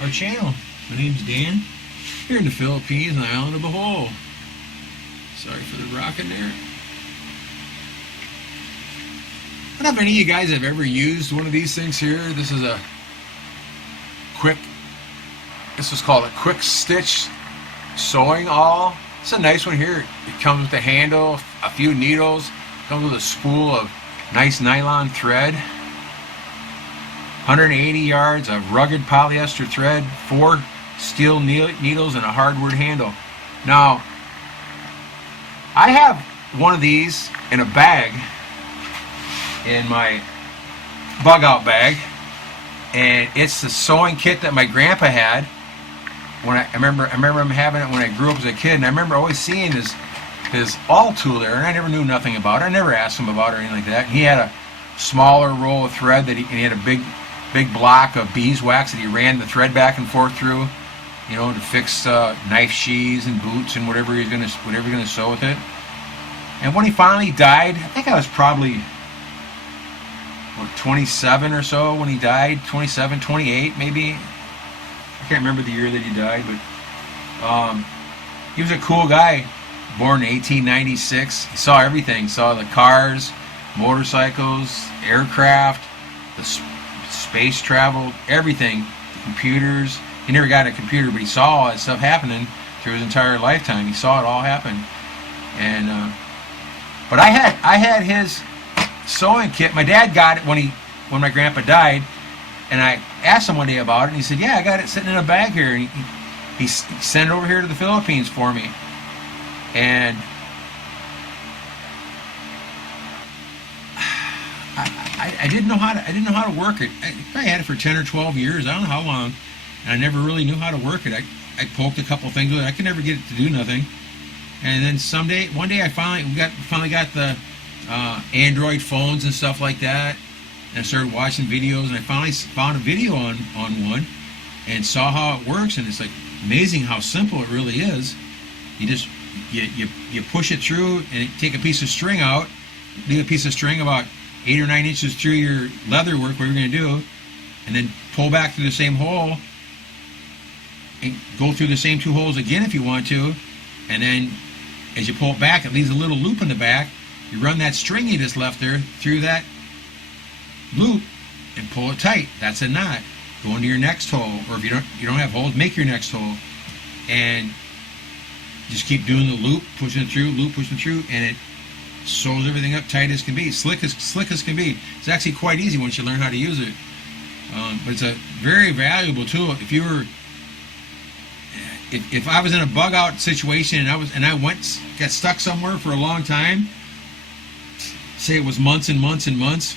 our channel. My name's Dan, here in the Philippines on the Island of Bohol. Sorry for the rocking there. I don't know if any of you guys have ever used one of these things here. This is a this was called a quick stitch sewing awl. It's a nice one here. It comes with a handle, a few needles, comes with a spool of nice nylon thread, 180 yards of rugged polyester thread, 4 steel needles, and a hardwood handle. Now, I have one of these in a bag, in my bug out bag, and it's the sewing kit that my grandpa had. When I remember him having it when I grew up as a kid, and I remember always seeing his awl tool there, and I never knew nothing about it. I never asked him about it or anything like that. And he had a smaller roll of thread and he had a big block of beeswax that he ran the thread back and forth through, you know, to fix knife sheaths and boots and whatever he's gonna sew with it. And when he finally died, I think I was probably 27 or so when he died, 27, 28 maybe. I can't remember the year that he died, but he was a cool guy, born in 1896. He saw everything. He saw the cars, motorcycles, aircraft, the space travel, everything, the computers. He never got a computer, but he saw all that stuff happening through his entire lifetime. He saw it all happen. And but I had his sewing kit. My dad got it when my grandpa died. And I asked him one day about it, and he said, "Yeah, I got it sitting in a bag here." And he sent it over here to the Philippines for me. And I didn't know how to work it. I had it for 10 or 12 years. I don't know how long, and I never really knew how to work it. I poked a couple things with it. I could never get it to do nothing. And then one day, I finally got the Android phones and stuff like that. And I started watching videos, and I finally found a video on one and saw how it works, and it's like amazing how simple it really is. You just you push it through and take a piece of string out, leave a piece of string about 8 or 9 inches through your leather work, what you're going to do, and then pull back through the same hole and go through the same 2 holes again if you want to, and then as you pull it back, it leaves a little loop in the back. You run that string you just left there through that loop and pull it tight. That's a knot. Go into your next hole, or if you don't have holes, make your next hole, and just keep doing the loop, pushing it through, loop, pushing it through, and it sews everything up tight as can be, slick as can be. It's actually quite easy once you learn how to use it. But it's a very valuable tool. If I was in a bug out situation and I got stuck somewhere for a long time, say it was months and months and months,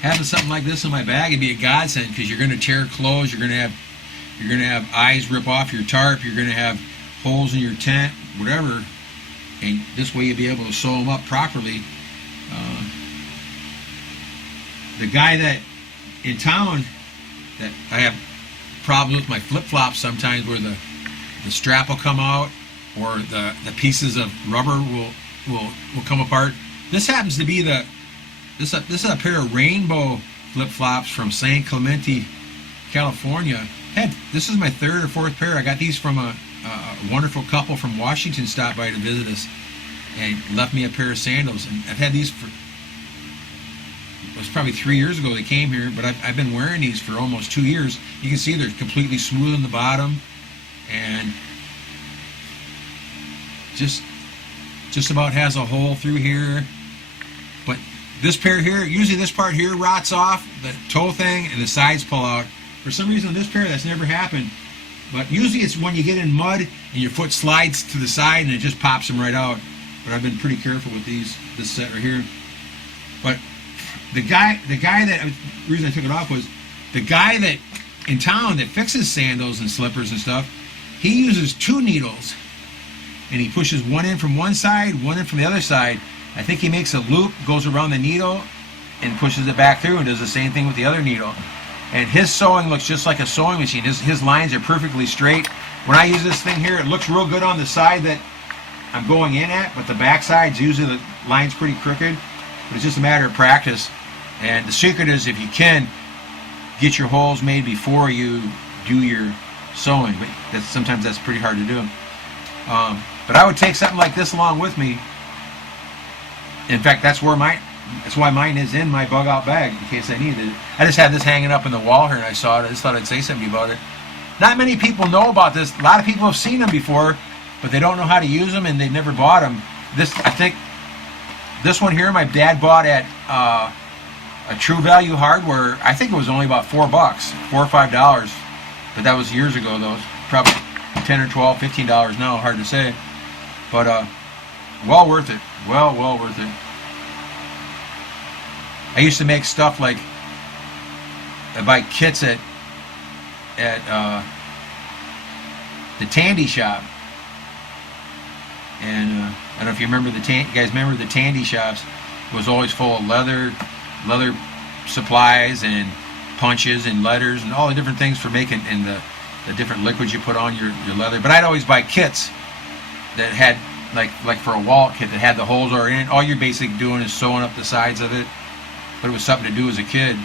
having something like this in my bag would be a godsend, because you're going to tear clothes, you're going to have eyes rip off your tarp, you're going to have holes in your tent, whatever, and this way you'll be able to sew them up properly. The guy that in town that I have problems with my flip-flops sometimes, where the strap will come out or the pieces of rubber will come apart. This happens to be This is a pair of rainbow flip-flops from San Clemente, California. This is my 3rd or 4th pair. I got these from a wonderful couple from Washington stopped by to visit us and left me a pair of sandals. And I've had these for, it was probably 3 years ago they came here, but I've been wearing these for almost 2 years. You can see they're completely smooth on the bottom, and just about has a hole through here. But this pair here, usually this part here rots off, the toe thing, and the sides pull out. For some reason on this pair that's never happened. But usually it's when you get in mud and your foot slides to the side and it just pops them right out. But I've been pretty careful with this set right here. But the reason I took it off was the guy that in town that fixes sandals and slippers and stuff, he uses 2 needles, and he pushes one in from one side, one in from the other side. I think he makes a loop, goes around the needle, and pushes it back through, and does the same thing with the other needle. And his sewing looks just like a sewing machine. His lines are perfectly straight. When I use this thing here, it looks real good on the side that I'm going in at, but the back side's usually the line's pretty crooked. But it's just a matter of practice. And the secret is, if you can, get your holes made before you do your sewing. But sometimes that's pretty hard to do. But I would take something like this along with me. In fact, that's why mine is in my bug out bag in case I need it. I just had this hanging up in the wall here and I saw it. I just thought I'd say something about it. Not many people know about this. A lot of people have seen them before, but they don't know how to use them and they've never bought them. I think this one here my dad bought at a True Value Hardware. I think it was only about $4, $4 or $5, but that was years ago though. Probably 10 or 12, $15 now, hard to say. But well worth it. Well worth it. I used to make stuff like I buy kits at the Tandy shop, and I don't know if you remember you guys remember the Tandy shops. It was always full of leather supplies and punches and letters and all the different things for making, and the different liquids you put on your leather. But I'd always buy kits that had like for a wallet kit that had the holes already in it. All you're basically doing is sewing up the sides of it. But it was something to do as a kid,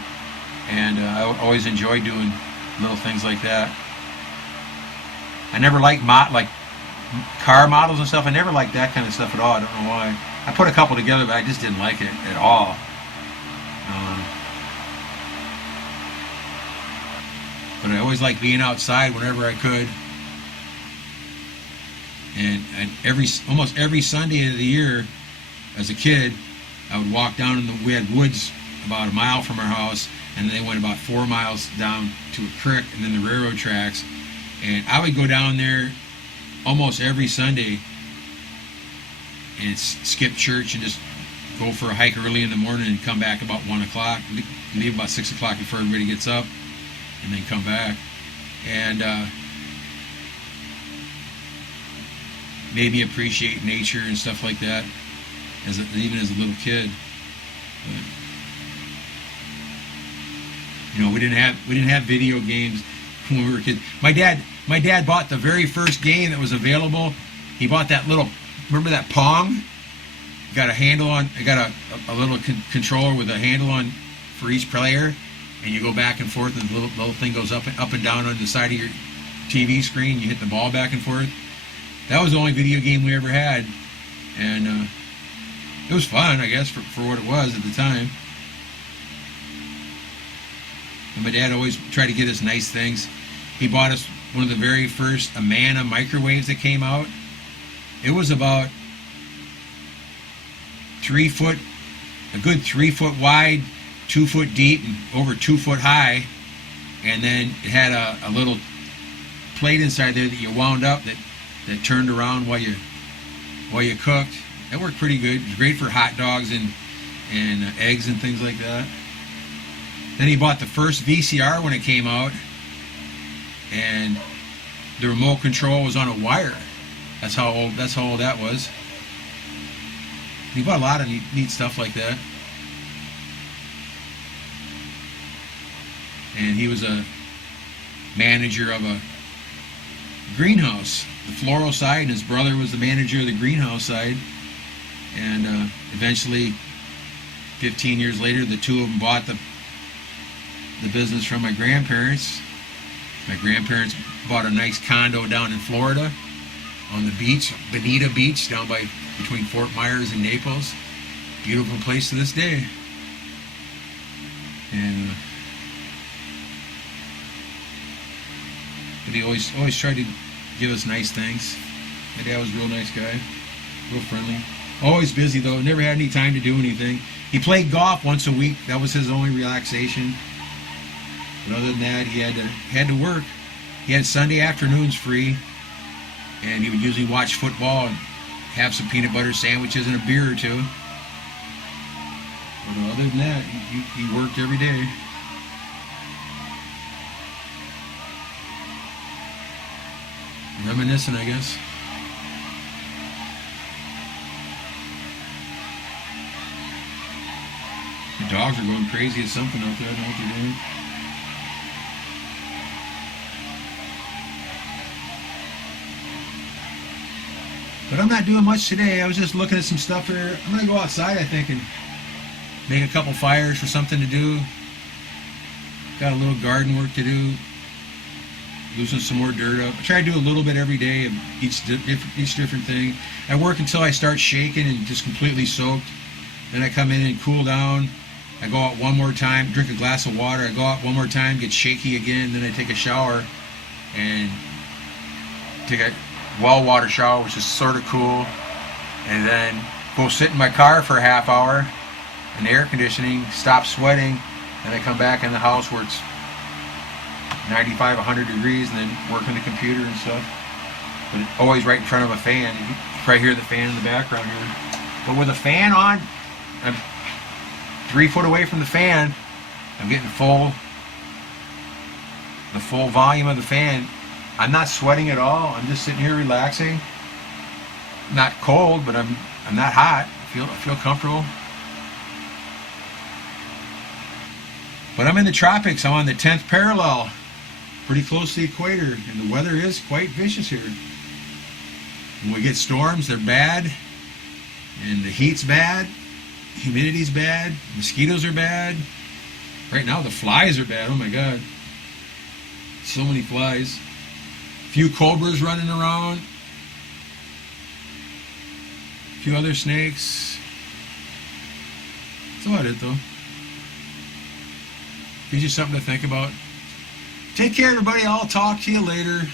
and I always enjoyed doing little things like that. I never liked car models and stuff. I never liked that kind of stuff at all. I don't know why. I put a couple together, but I just didn't like it at all. But I always liked being outside whenever I could. And almost every Sunday of the year, as a kid, I would walk down we had woods about a mile from our house, and then they went about 4 miles down to a creek and then the railroad tracks. And I would go down there almost every Sunday and skip church and just go for a hike early in the morning and come back about 1 o'clock, leave about 6 o'clock before everybody gets up, and then come back. And made me appreciate nature and stuff like that, even as a little kid. But, we didn't have video games when we were kids. My dad bought the very first game that was available. He bought that remember that Pong? Got a handle on. I got a little controller with a handle on for each player, and you go back and forth, and the little thing goes up and down on the side of your TV screen. You hit the ball back and forth. That was the only video game we ever had, and it was fun, I guess, for what it was at the time. And my dad always tried to get us nice things. He bought us one of the very first Amana microwaves that came out. It was about 3 foot, a good 3 foot wide, 2 foot deep, and over 2 foot high. And then it had a little plate inside there that you wound up that turned around while you cooked. That worked pretty good. It was great for hot dogs and eggs and things like that. Then he bought the first VCR when it came out, and the remote control was on a wire. That's how old that was. He bought a lot of neat stuff like that. And he was a manager of a greenhouse, the floral side, and his brother was the manager of the greenhouse side. And eventually, 15 years later, the two of them bought the business from my grandparents. My grandparents bought a nice condo down in Florida on the beach, Bonita Beach, down between Fort Myers and Naples. Beautiful place to this day. And but he always tried to give us nice things. My dad was a real nice guy, real friendly. Always busy though, never had any time to do anything. He played golf once a week. That was his only relaxation. But other than that, he had to work. He had Sunday afternoons free, and he would usually watch football and have some peanut butter sandwiches and a beer or two. But other than that, he worked every day. Reminiscent, I guess. The dogs are going crazy at something out there. I don't know what they're doing. But I'm not doing much today. I was just looking at some stuff here. I'm going to go outside, I think, and make a couple fires for something to do. Got a little garden work to do. Loosen some more dirt up. I try to do a little bit every day of each different thing. I work until I start shaking and just completely soaked. Then I come in and cool down. I go out one more time, drink a glass of water. I go out one more time, get shaky again. Then I take a shower and take a well water shower, which is sort of cool. And then go sit in my car for a half hour in the air conditioning, stop sweating. Then I come back in the house where it's 95, 100 degrees, and then work on the computer and stuff. But always right in front of a fan. You probably hear the fan in the background here. But with a fan on, I'm 3 foot away from the fan. I'm getting the full volume of the fan. I'm not sweating at all. I'm just sitting here relaxing. Not cold, but I'm not hot. I feel comfortable. But I'm in the tropics. I'm on the 10th parallel, pretty close to the equator, and the weather is quite vicious here. When we get storms, they're bad, and the heat's bad, humidity's bad, mosquitoes are bad. Right now the flies are bad. Oh my god, so many flies. A few cobras running around, a few other snakes. That's about it though. Gives you something to think about. Take care, everybody. I'll talk to you later.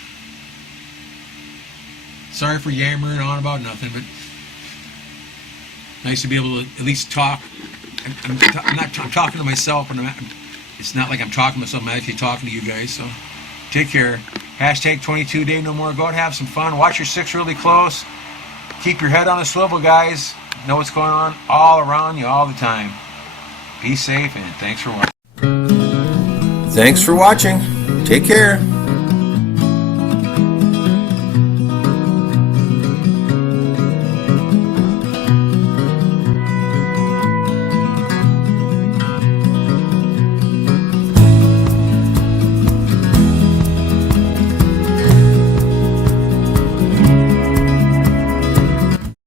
Sorry for yammering on about nothing, but nice to be able to at least talk. I'm talking to myself, and it's not like I'm talking to myself. I'm actually talking to you guys. So take care. Hashtag 22 day no more. Go out and have some fun. Watch your six really close. Keep your head on a swivel, guys. Know what's going on all around you all the time. Be safe, and thanks for watching. Thanks for watching. Take care.